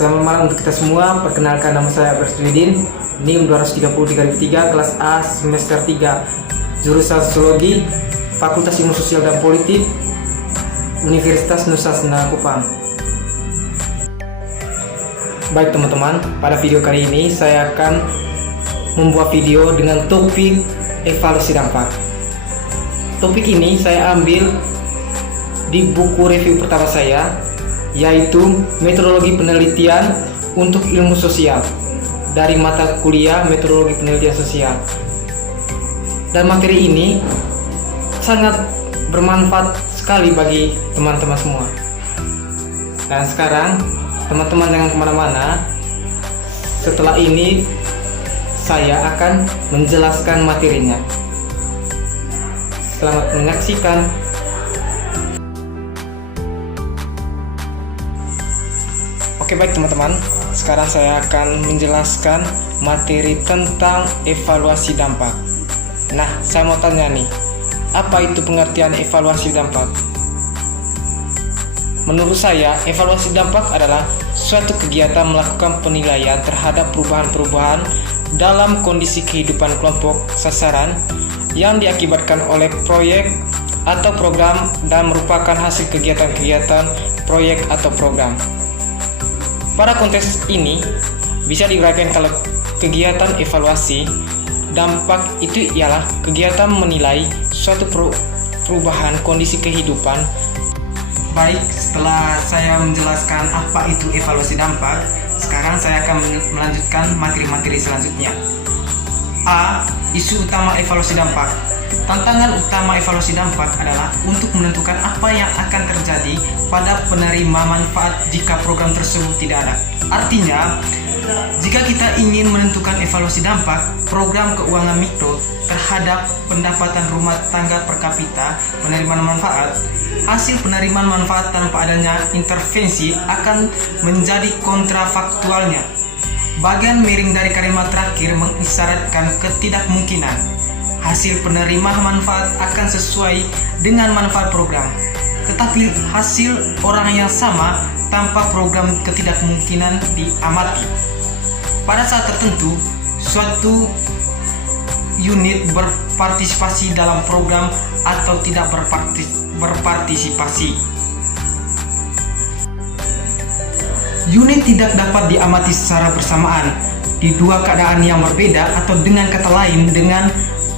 Selamat malam untuk kita semua. Perkenalkan, nama saya Berstudin, NIM 230-3 kelas A semester 3, jurusan Sosiologi, Fakultas Ilmu Sosial dan Politik, Universitas Nusa Tenggara Kupang. Baik teman-teman, pada video kali ini saya akan membuat video dengan topik evaluasi dampak. Topik ini saya ambil di buku review pertama saya, yaitu Metodologi Penelitian untuk Ilmu Sosial dari mata kuliah Metodologi Penelitian Sosial. Dan materi ini sangat bermanfaat sekali bagi teman-teman semua. Dan sekarang teman-teman jangan kemana-mana. Setelah ini saya akan menjelaskan materinya. Selamat menyaksikan. Oke, baik teman-teman, sekarang saya akan menjelaskan materi tentang evaluasi dampak. Nah, saya mau tanya nih, apa itu pengertian evaluasi dampak? Menurut saya, evaluasi dampak adalah suatu kegiatan melakukan penilaian terhadap perubahan-perubahan dalam kondisi kehidupan kelompok sasaran yang diakibatkan oleh proyek atau program dan merupakan hasil kegiatan-kegiatan proyek atau program. Pada konteks ini bisa diuraikan kalau kegiatan evaluasi dampak itu ialah kegiatan menilai suatu perubahan kondisi kehidupan. Baik, setelah saya menjelaskan apa itu evaluasi dampak, sekarang saya akan melanjutkan materi-materi selanjutnya. A. Isu utama evaluasi dampak. Tantangan utama evaluasi dampak adalah untuk menentukan apa yang akan terjadi pada penerima manfaat jika program tersebut tidak ada. Artinya, jika kita ingin menentukan evaluasi dampak program keuangan mikro terhadap pendapatan rumah tangga per kapita penerimaan manfaat, hasil penerimaan manfaat tanpa adanya intervensi akan menjadi kontrafaktualnya. Bagian miring dari kalimat terakhir mengisyaratkan ketidakmungkinan hasil penerima manfaat akan sesuai dengan manfaat program, tetapi hasil orang yang sama tanpa program ketidakmungkinan diamati. Pada saat tertentu, suatu unit berpartisipasi dalam program atau tidak berpartisipasi. Unit tidak dapat diamati secara bersamaan di dua keadaan yang berbeda atau dengan kata lain dengan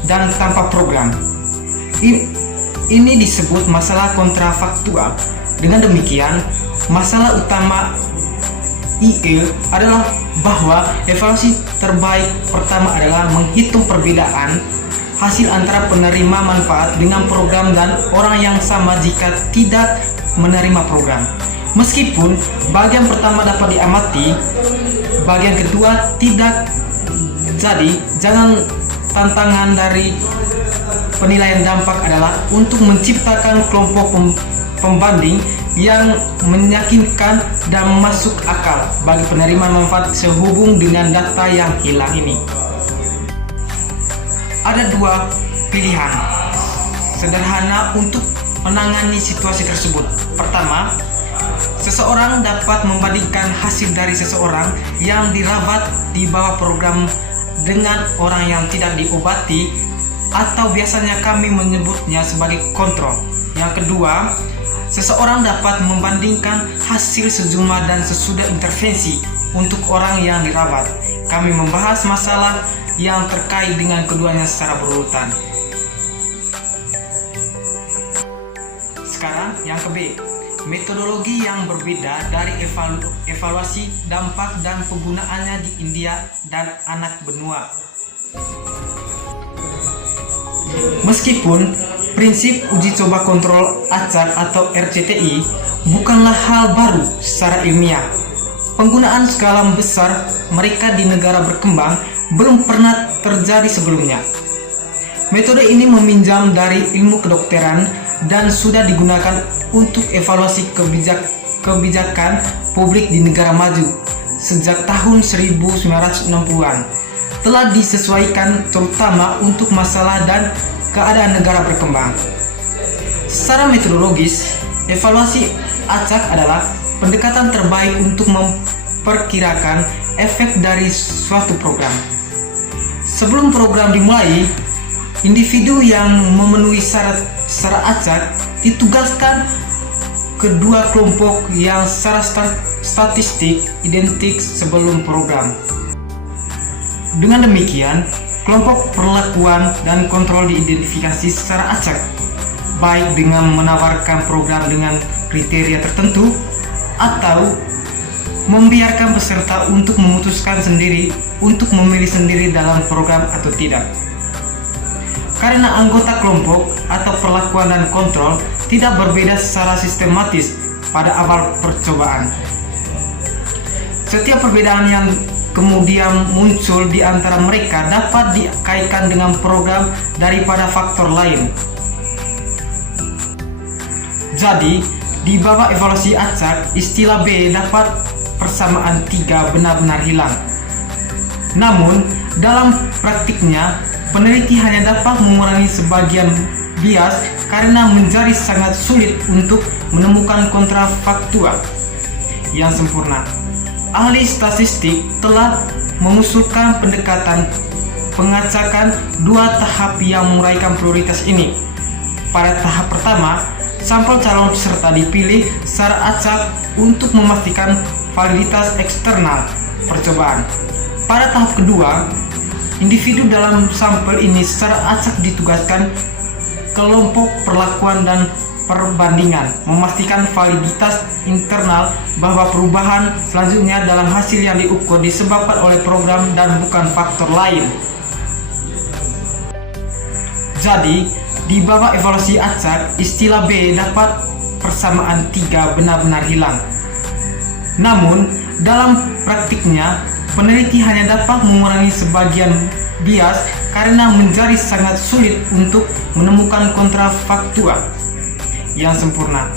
dan tanpa program. Ini disebut masalah kontrafaktual. Dengan demikian, masalah utama IE adalah bahwa evaluasi terbaik pertama adalah menghitung perbedaan hasil antara penerima manfaat dengan program dan orang yang sama jika tidak menerima program. Meskipun bagian pertama dapat diamati, bagian kedua tidak. Jadi, tantangan dari penilaian dampak adalah untuk menciptakan kelompok pembanding yang meyakinkan dan masuk akal bagi penerima manfaat sehubung dengan data yang hilang ini. Ada dua pilihan sederhana untuk menangani situasi tersebut. Pertama, seseorang dapat membandingkan hasil dari seseorang yang dirawat di bawah program dengan orang yang tidak diobati, atau biasanya kami menyebutnya sebagai kontrol. Yang kedua, seseorang dapat membandingkan hasil sejumlah dan sesudah intervensi untuk orang yang dirawat. Kami membahas masalah yang terkait dengan keduanya secara berurutan. Sekarang yang ke B, metodologi yang berbeda dari evaluasi dampak dan penggunaannya di India dan anak benua. Meskipun prinsip uji coba kontrol acak atau RCTI bukanlah hal baru secara ilmiah, penggunaan skala besar mereka di negara berkembang belum pernah terjadi sebelumnya. Metode ini meminjam dari ilmu kedokteran dan sudah digunakan untuk evaluasi kebijakan publik di negara maju sejak tahun 1960-an. Telah disesuaikan terutama untuk masalah dan keadaan negara berkembang. Secara metodologis, evaluasi acak adalah pendekatan terbaik untuk memperkirakan efek dari suatu program. Sebelum program dimulai, individu yang memenuhi syarat secara acak ditugaskan kedua kelompok yang secara statistik identik sebelum program. Dengan demikian, kelompok perlakuan dan kontrol diidentifikasi secara acak, baik dengan menawarkan program dengan kriteria tertentu atau membiarkan peserta untuk memutuskan sendiri untuk memilih sendiri dalam program atau tidak. Karena anggota kelompok atau perlakuan dan kontrol tidak berbeda secara sistematis pada awal percobaan. Setiap perbedaan yang kemudian muncul di antara mereka dapat dikaitkan dengan program daripada faktor lain. Jadi, di bawah evaluasi acak, istilah B dapat persamaan 3 benar-benar hilang. Namun, dalam praktiknya, peneliti hanya dapat mengurangi sebagian bias karena menjadi sangat sulit untuk menemukan kontrafaktua yang sempurna. Ahli statistik telah mengusulkan pendekatan pengacakan 2 tahap yang menguraikan prioritas ini. Pada tahap pertama, sampel calon peserta dipilih secara acak untuk memastikan validitas eksternal percobaan. Pada tahap kedua, individu dalam sampel ini secara acak ditugaskan kelompok perlakuan dan perbandingan, memastikan validitas internal bahwa perubahan selanjutnya dalam hasil yang diukur disebabkan oleh program dan bukan faktor lain. Jadi, di bawah evaluasi acak, istilah B dapat persamaan 3 benar-benar hilang. Namun, dalam praktiknya, peneliti hanya dapat mengurangi sebagian bias karena menjadi sangat sulit untuk menemukan kontrafaktua yang sempurna.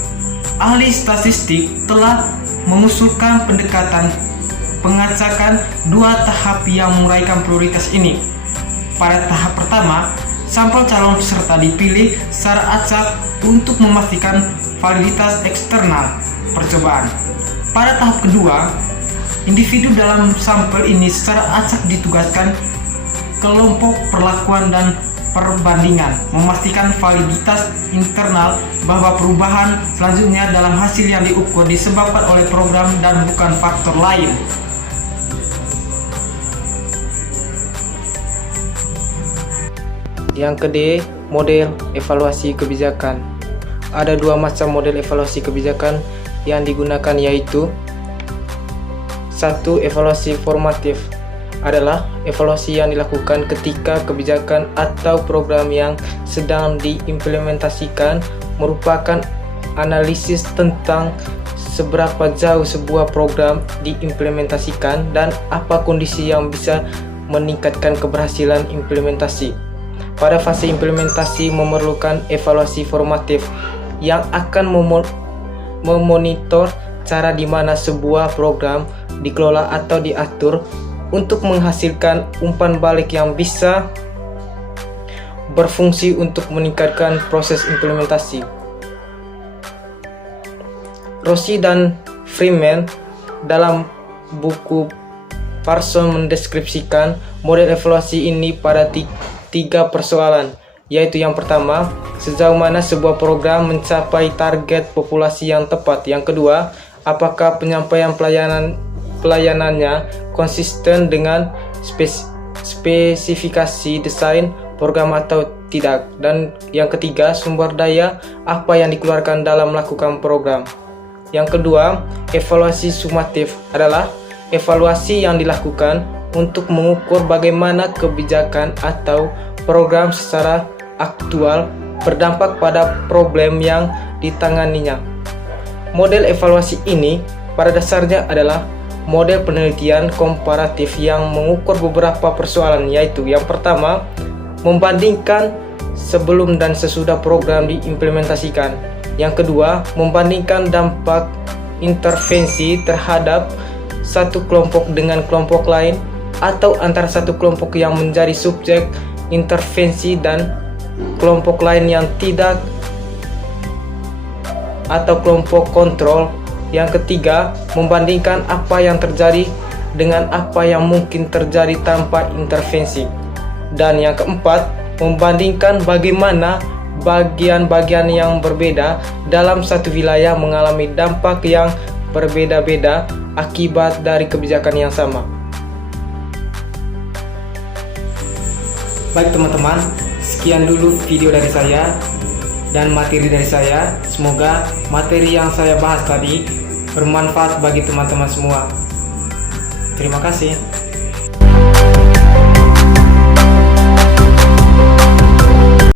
Ahli statistik telah mengusulkan pendekatan pengacakan 2 tahap yang menguraikan prioritas ini. Pada tahap pertama, sampel calon peserta dipilih secara acak untuk memastikan validitas eksternal percobaan. Pada tahap kedua, individu dalam sampel ini secara acak ditugaskan kelompok perlakuan dan perbandingan, memastikan validitas internal bahwa perubahan selanjutnya dalam hasil yang diukur disebabkan oleh program dan bukan faktor lain. Yang kedua, model evaluasi kebijakan. Ada 2 macam model evaluasi kebijakan yang digunakan, yaitu 1. Evaluasi formatif adalah evaluasi yang dilakukan ketika kebijakan atau program yang sedang diimplementasikan merupakan analisis tentang seberapa jauh sebuah program diimplementasikan dan apa kondisi yang bisa meningkatkan keberhasilan implementasi. Pada fase implementasi memerlukan evaluasi formatif yang akan memonitor cara di mana sebuah program dikelola atau diatur untuk menghasilkan umpan balik yang bisa berfungsi untuk meningkatkan proses implementasi. Rossi dan Freeman dalam buku Parsons mendeskripsikan model evaluasi ini pada 3 persoalan, yaitu yang pertama, sejauh mana sebuah program mencapai target populasi yang tepat. Yang kedua, apakah penyampaian pelayanannya konsisten dengan spesifikasi desain program atau tidak. Dan yang ketiga, sumber daya apa yang dikeluarkan dalam melakukan program. Yang kedua, evaluasi sumatif adalah evaluasi yang dilakukan untuk mengukur bagaimana kebijakan atau program secara aktual berdampak pada problem yang ditanganinya. Model evaluasi ini pada dasarnya adalah model penelitian komparatif yang mengukur beberapa persoalan, yaitu yang pertama, membandingkan sebelum dan sesudah program diimplementasikan. Yang kedua, membandingkan dampak intervensi terhadap satu kelompok dengan kelompok lain atau antara satu kelompok yang menjadi subjek intervensi dan kelompok lain yang tidak, atau kelompok kontrol Yang ketiga, membandingkan apa yang terjadi dengan apa yang mungkin terjadi tanpa intervensi. Dan yang keempat, membandingkan bagaimana bagian-bagian yang berbeda dalam satu wilayah mengalami dampak yang berbeda-beda akibat dari kebijakan yang sama. Baik teman-teman, sekian dulu video dari saya dan materi dari saya. Semoga materi yang saya bahas tadi bermanfaat bagi teman-teman semua. Terima kasih.